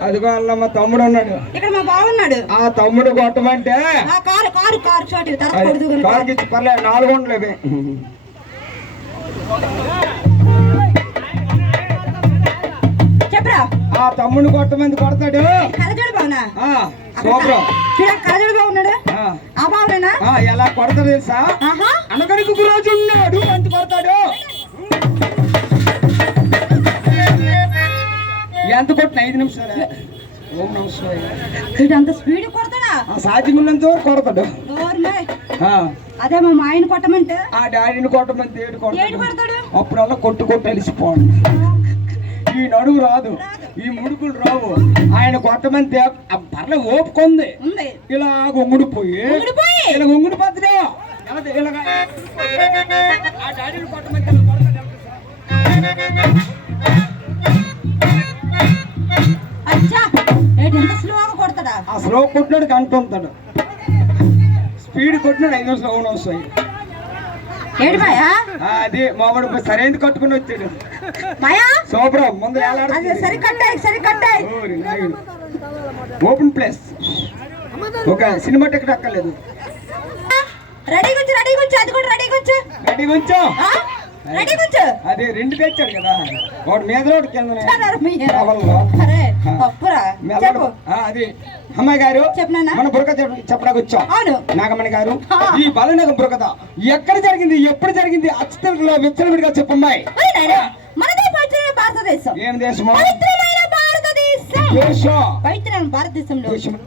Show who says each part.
Speaker 1: అదిగో అల్ల మా తమ్ముడు ఉన్నాడు.
Speaker 2: ఇక్కడ మా బాగున్నాడు
Speaker 1: ఆ తమ్ముడు కొట్టమంటే
Speaker 2: ఆ కారు కారు కారు చోటు
Speaker 1: కారుకి ఇచ్చి పర్లేదు నాలుగు.
Speaker 2: చెప్పరా?
Speaker 1: ఆ తమ్ముడు కొట్టమంది కొడతాడు.
Speaker 2: కలజోడు బాగునా
Speaker 1: ఆ సూపర్
Speaker 2: చూడ కలజోడు బాగున్నాడు
Speaker 1: ఆ, ఎలా కొడతాడు తెలుసా? ఒక రోజు ఉన్నాడు అంత కొడతాడు. ఎంత కొట్టిన ఐదు నిమిషాలు. ఓం నమస్కారం
Speaker 2: వీడు అంత స్పీడ్ కొడతాడా?
Speaker 1: ఆ సాధ్యమున్నంత వరకు కొడతాడు.
Speaker 2: ఓర్మే.
Speaker 1: ఆ,
Speaker 2: అదే మా మాయన కొట్టమంటే?
Speaker 1: ఆ డాడీని
Speaker 2: ఏడు
Speaker 1: కొడతాడు. అప్పుడల్లా కొట్టు కొట్టు అలిసిపోండి ఈ నడుగు రాదు. ఈ ముడుకులు రావు. ఆయన ఆ పర్లే ఓపుకుంది. ఇలా ఉంగిడిపోయి? ఇలా పద్దడే ఇలాగా. ఆ డాడీని కొట్టమని ఆ స్లో కొట్టినాడు గంట ఉంటాడు స్పీడ్ కొట్టినాడు ఐదు అవును వస్తాయి. అది మావాడు సరైనది కట్టుకుని వచ్చాడు. సూపర్ ముందు. ఓపెన్ ప్లేస్ ఒక సినిమా టికెట్ అక్కర్లేదు.
Speaker 2: రెడీ గుంచు రెడీ గుంచు అది కూడా రెడీ గుంచు.
Speaker 1: రెడీ కొంచెం
Speaker 2: ఆ? రెడీ గుంచు
Speaker 1: అది రెండు తెచ్చాడు కదా. వాడు కింద అది అమ్మాయి గారు. మన బురక చెప్ప- చెప్పడానికి వచ్చాం. నాగమణి గారు. ఈ బలనగం బురకథ ఎక్కడ జరిగింది ఎప్పుడు జరిగింది అచ్చతలో విచ్చలవిడిగా చెప్పమ్మాయి
Speaker 2: భారతదేశం.
Speaker 1: ఏం
Speaker 2: పవిత్రమైన భారతదేశం.
Speaker 1: దేశం.
Speaker 2: పవిత్రమైన భారతదేశంలో
Speaker 1: దేశం.